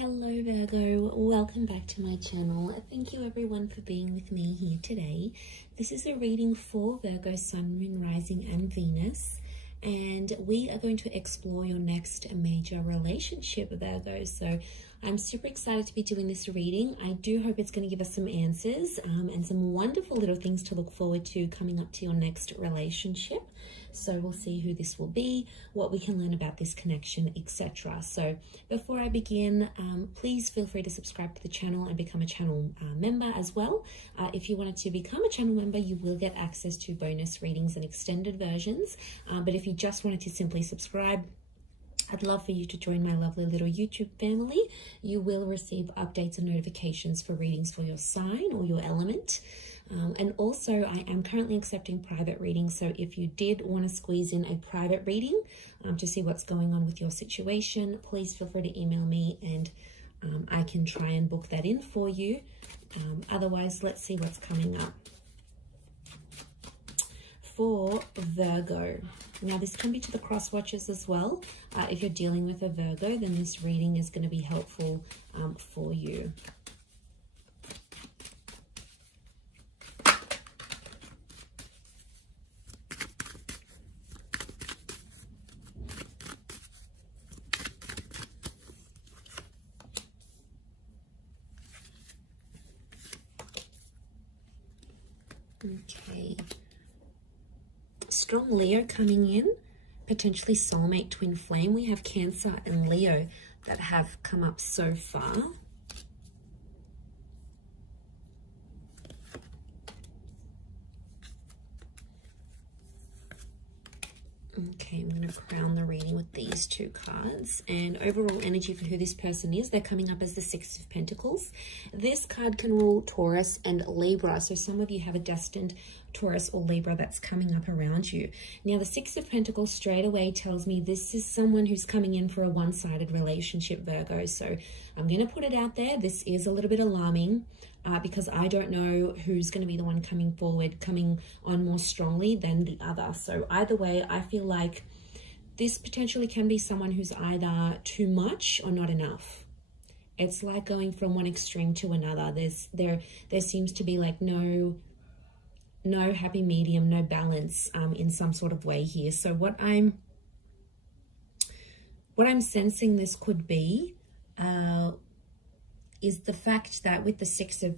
Hello Virgo, welcome back to my channel. Thank you everyone for being with me here today. This is a reading for Virgo, Sun, Moon, Rising and Venus, and we are going to explore your next major relationship, Virgo. So I'm super excited to be doing this reading. I do hope it's going to give us some answers and some wonderful little things to look forward to coming up to your next relationship. So we'll see who this will be, what we can learn about this connection, etc. So before I begin, please feel free to subscribe to the channel and become a channel member as well. If you wanted to become a channel member, you will get access to bonus readings and extended versions. But if you just wanted to simply subscribe, I'd love for you to join my lovely little YouTube family. You will receive updates and notifications for readings for your sign or your element. And also, I am currently accepting private readings. So if you did want to squeeze in a private reading to see what's going on with your situation, please feel free to email me and I can try and book that in for you. Otherwise, let's see what's coming up for Virgo. Now, this can be to the cross watchers as well. If you're dealing with a Virgo, then this reading is going to be helpful for you. Okay. Strong Leo coming in, potentially soulmate twin flame. We have Cancer and Leo that have come up so far. Okay, I'm going to crown the reading with these two cards. And overall energy for who this person is, they're coming up as the Six of Pentacles. This card can rule Taurus and Libra. So some of you have a destined Taurus or Libra that's coming up around you. Now, the Six of Pentacles straight away tells me this is someone who's coming in for a one-sided relationship, Virgo. So I'm going to put it out there. This is a little bit alarming. Because I don't know who's going to be the one coming forward, coming on more strongly than the other. So either way, I feel like this potentially can be someone who's either too much or not enough. It's like going from one extreme to another. There seems to be like no happy medium, no balance in some sort of way here. So what I'm sensing this could be is the fact that with the Six of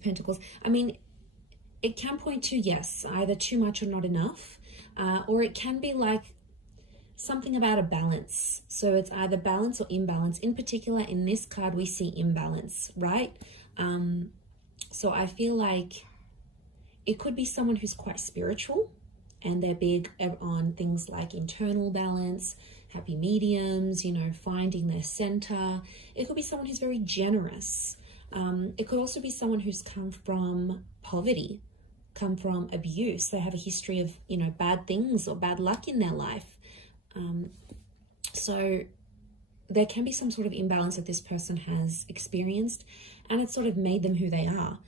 Pentacles, I mean, it can point to, yes, either too much or not enough, or it can be like something about a balance. So it's either balance or imbalance. In particular, in this card, we see imbalance, right? So I feel like it could be someone who's quite spiritual and they're big on things like internal balance, happy mediums, you know, finding their center. It could be someone who's very generous. It could also be someone who's come from poverty, come from abuse. They have a history of, you know, bad things or bad luck in their life. So there can be some sort of imbalance that this person has experienced, and it's sort of made them who they are.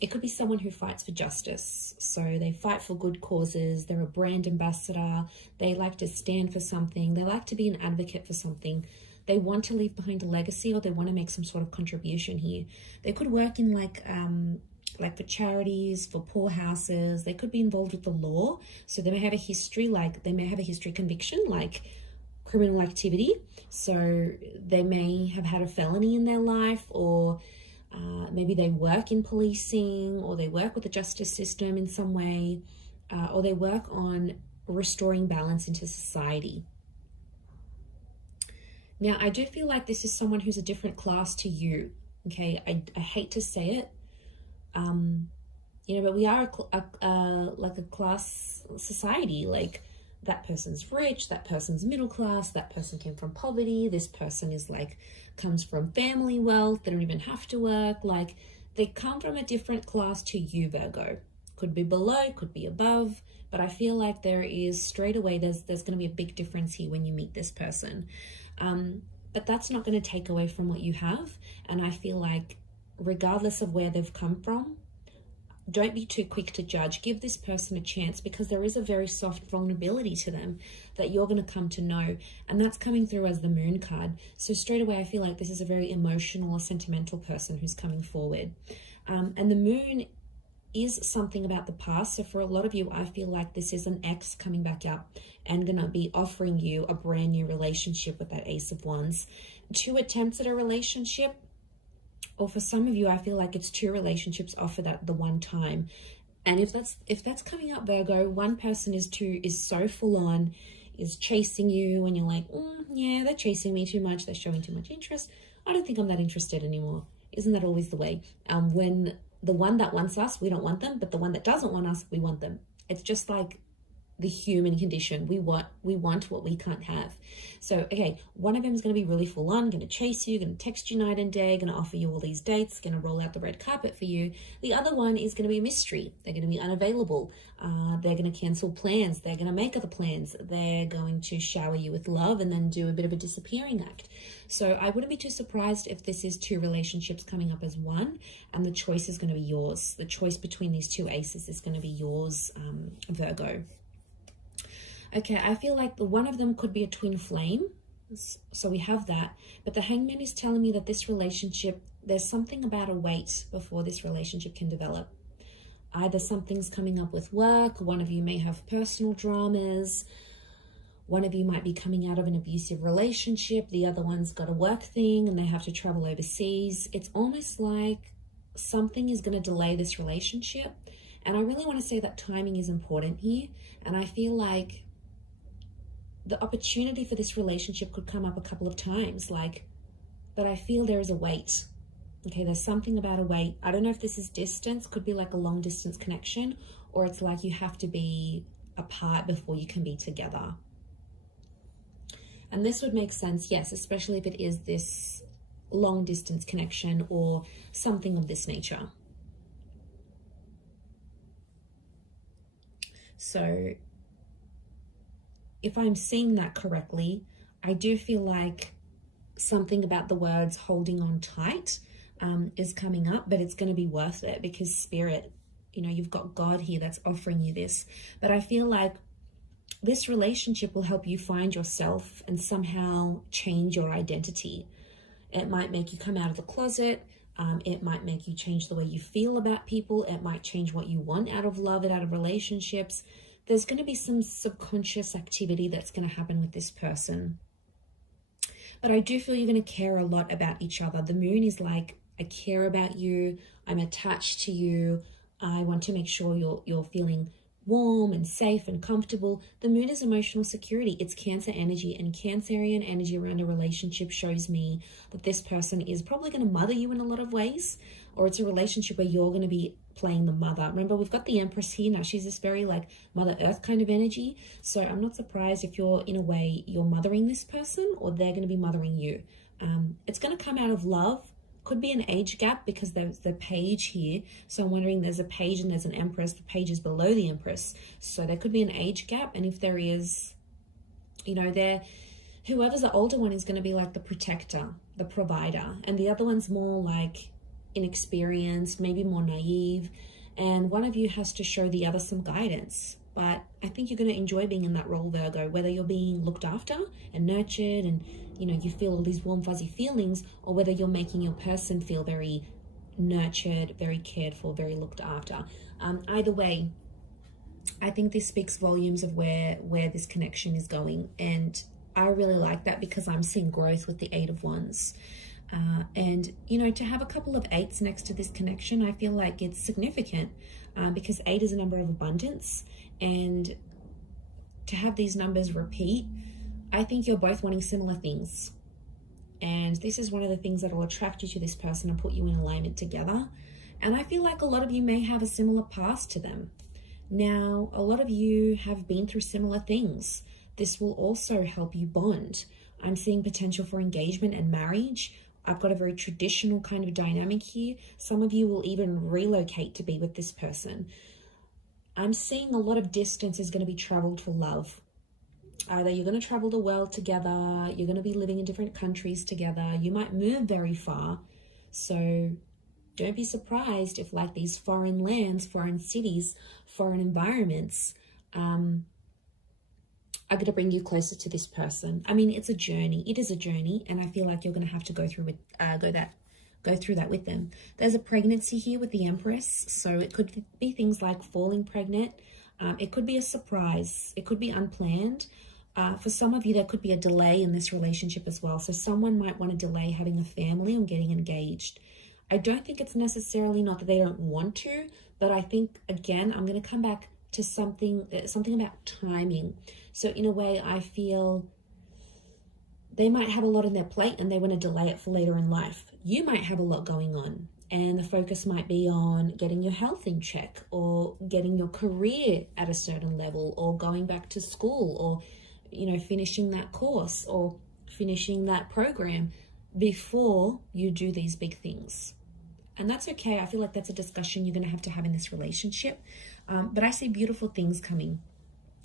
It could be someone who fights for justice. So they fight for good causes. They're a brand ambassador. They like to stand for something. They like to be an advocate for something. They want to leave behind a legacy, or they want to make some sort of contribution here. They could work in like for charities, for poor houses. They could be involved with the law. So they may have a history, conviction, like criminal activity. So they may have had a felony in their life, or maybe they work in policing, or they work with the justice system in some way, or they work on restoring balance into society. Now, I do feel like this is someone who's a different class to you, okay? I hate to say it, you know, but we are like a class society. Like, that person's rich, that person's middle class, that person came from poverty, this person is like, comes from family wealth, they don't even have to work. Like, they come from a different class to you, Virgo. Could be below, could be above, but I feel like there is straight away, there's going to be a big difference here when you meet this person. But that's not going to take away from what you have. And I feel like regardless of where they've come from, don't be too quick to judge. Give this person a chance, because there is a very soft vulnerability to them that you're going to come to know. And that's coming through as the Moon card. So straight away, I feel like this is a very emotional or sentimental person who's coming forward. And the Moon is something about the past. So for a lot of you, I feel like this is an ex coming back up and going to be offering you a brand new relationship with that Ace of Wands. 2 attempts at a relationship. Or for some of you, I feel like it's 2 relationships offered at the one time. And if that's coming up, Virgo, one person is so full on, is chasing you, and you're like, yeah, they're chasing me too much, they're showing too much interest. I don't think I'm that interested anymore. Isn't that always the way? When the one that wants us, we don't want them, but the one that doesn't want us, we want them. It's just like the human condition. We want what we can't have. So, okay, one of them is going to be really full on, going to chase you, going to text you night and day, going to offer you all these dates, going to roll out the red carpet for you. The other one is going to be a mystery. They're going to be unavailable. They're going to cancel plans. They're going to make other plans. They're going to shower you with love and then do a bit of a disappearing act. So I wouldn't be too surprised if this is 2 relationships coming up as one, and the choice is going to be yours. The choice between these 2 aces is going to be yours, Virgo. Okay, I feel like the one of them could be a twin flame. So we have that. But the Hangman is telling me that this relationship, there's something about a wait before this relationship can develop. Either something's coming up with work, one of you may have personal dramas, one of you might be coming out of an abusive relationship, the other one's got a work thing and they have to travel overseas. It's almost like something is going to delay this relationship. And I really want to say that timing is important here. And I feel like the opportunity for this relationship could come up a couple of times, but I feel there is a wait. Okay, there's something about a wait. I don't know if this is distance, could be like a long distance connection, or it's like you have to be apart before you can be together. And this would make sense, yes, especially if it is this long distance connection or something of this nature. So if I'm seeing that correctly, I do feel like something about the words holding on tight is coming up, but it's going to be worth it because Spirit, you've got God here that's offering you this. But I feel like this relationship will help you find yourself and somehow change your identity. It might make you come out of the closet. It might make you change the way you feel about people. It might change what you want out of love and out of relationships. There's going to be some subconscious activity that's going to happen with this person. But I do feel you're going to care a lot about each other. The Moon is like, I care about you. I'm attached to you. I want to make sure you're feeling warm and safe and comfortable. The Moon is emotional security. It's Cancer energy, and Cancerian energy around a relationship shows me that this person is probably going to mother you in a lot of ways, or it's a relationship where you're going to be playing the mother. Remember, we've got the Empress here now. She's this very like Mother Earth kind of energy. So I'm not surprised if you're, in a way, you're mothering this person or they're going to be mothering you. It's going to come out of love. Could be an age gap because there's the Page here. So I'm wondering, there's a Page and there's an Empress. The Page is below the Empress. So there could be an age gap. And if there is, whoever's the older one is going to be like the protector, the provider. And the other one's more like inexperienced, maybe more naive, and one of you has to show the other some guidance. But I think you're going to enjoy being in that role, Virgo, whether you're being looked after and nurtured and you feel all these warm fuzzy feelings, or whether you're making your person feel very nurtured, very cared for, very looked after. Either way, I think this speaks volumes of where this connection is going, and I really like that because I'm seeing growth with the 8 of Wands. And to have a couple of 8s next to this connection, I feel like it's significant because 8 is a number of abundance, and to have these numbers repeat, I think you're both wanting similar things. And this is one of the things that will attract you to this person and put you in alignment together. And I feel like a lot of you may have a similar past to them. Now, a lot of you have been through similar things. This will also help you bond. I'm seeing potential for engagement and marriage. I've got a very traditional kind of dynamic here. Some of you will even relocate to be with this person. I'm seeing a lot of distance is going to be traveled for love. Either you're going to travel the world together, you're going to be living in different countries together, you might move very far. So don't be surprised if like these foreign lands, foreign cities, foreign environments are going to bring you closer to this person. I mean, it's a journey. It is a journey, and I feel like you're going to have to go through that with them. There's a pregnancy here with the Empress, so it could be things like falling pregnant. It could be a surprise. It could be unplanned. For some of you, there could be a delay in this relationship as well. So someone might want to delay having a family or getting engaged. I don't think it's necessarily not that they don't want to, but I think, again, I'm going to come back to something about timing. So in a way, I feel they might have a lot on their plate and they want to delay it for later in life. You might have a lot going on, and the focus might be on getting your health in check, or getting your career at a certain level, or going back to school, or, you know, finishing that course or finishing that program before you do these big things. And that's okay. I feel like that's a discussion you're going to have in this relationship. But I see beautiful things coming.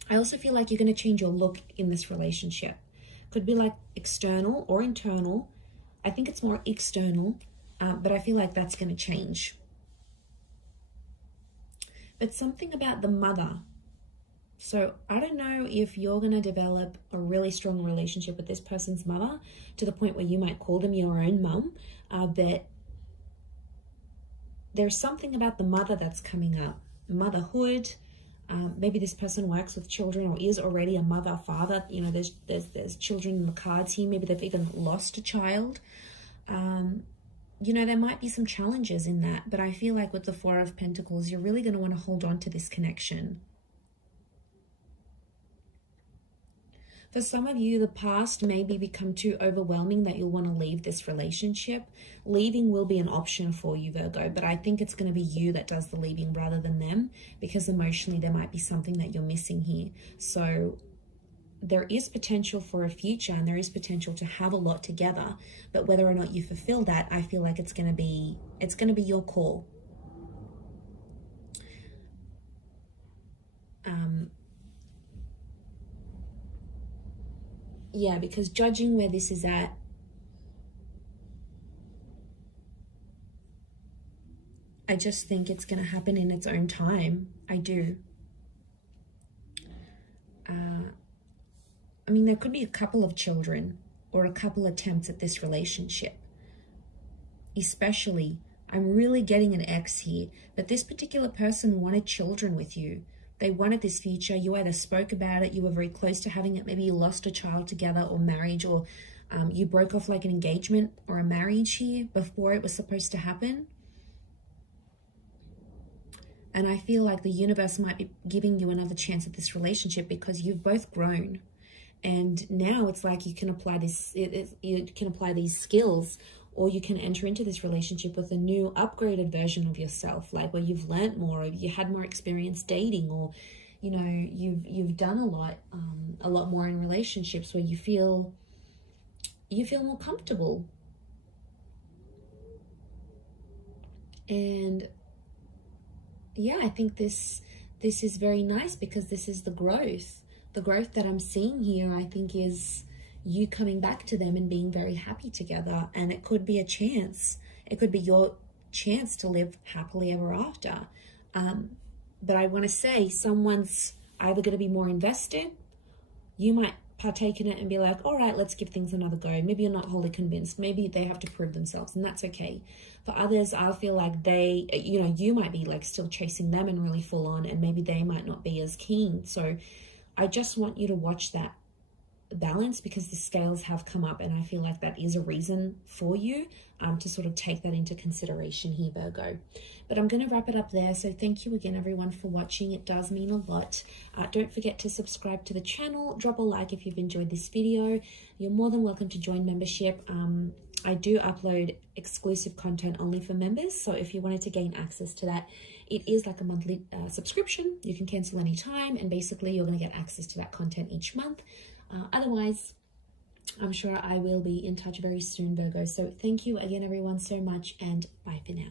I also feel like you're going to change your look in this relationship. Could be like external or internal. I think it's more external, but I feel like that's going to change. But something about the mother. So I don't know if you're going to develop a really strong relationship with this person's mother to the point where you might call them your own mum, but there's something about the mother that's coming up. Motherhood. Maybe this person works with children or is already a mother, father. You know, there's children in the cards here. Maybe they've even lost a child. You know, there might be some challenges in that, but I feel like with the Four of Pentacles, you're really going to want to hold on to this connection. For some of you, the past may become too overwhelming that you'll want to leave this relationship. Leaving will be an option for you, Virgo, but I think it's going to be you that does the leaving rather than them, because emotionally there might be something that you're missing here. So there is potential for a future, and there is potential to have a lot together, but whether or not you fulfill that, I feel like it's going to be your call. Yeah, because judging where this is at, I just think it's going to happen in its own time. I do. I mean, there could be a couple of children or a couple attempts at this relationship. Especially, I'm really getting an X here, but this particular person wanted children with you. They wanted this future. You either spoke about it, you were very close to having it, maybe you lost a child together, or marriage, or you broke off like an engagement or a marriage here before it was supposed to happen. And I feel like the universe might be giving you another chance at this relationship because you've both grown. And now it's like you can apply you can apply these skills, or you can enter into this relationship with a new upgraded version of yourself, like where you've learnt more, or you had more experience dating, or, you know, you've done a lot more in relationships where you feel more comfortable. And yeah, I think this is very nice, because this is the growth. The growth that I'm seeing here, I think, is you coming back to them and being very happy together. And it could be a chance. It could be your chance to live happily ever after. But I want to say someone's either going to be more invested. You might partake in it and be like, all right, let's give things another go. Maybe you're not wholly convinced. Maybe they have to prove themselves, and that's okay. For others, I feel like they, you know, you might be like still chasing them and really full on, and maybe they might not be as keen. So I just want you to watch that balance, because the scales have come up, and I feel like that is a reason for you to sort of take that into consideration here, Virgo. But I'm going to wrap it up there. So thank you again, everyone, for watching. It does mean a lot. Don't forget to subscribe to the channel. Drop a like if you've enjoyed this video. You're more than welcome to join membership. I do upload exclusive content only for members, so if you wanted to gain access to that, it is like a monthly subscription. You can cancel anytime, and basically you're going to get access to that content each month. Otherwise, I'm sure I will be in touch very soon, Virgo. So thank you again, everyone, so much, and bye for now.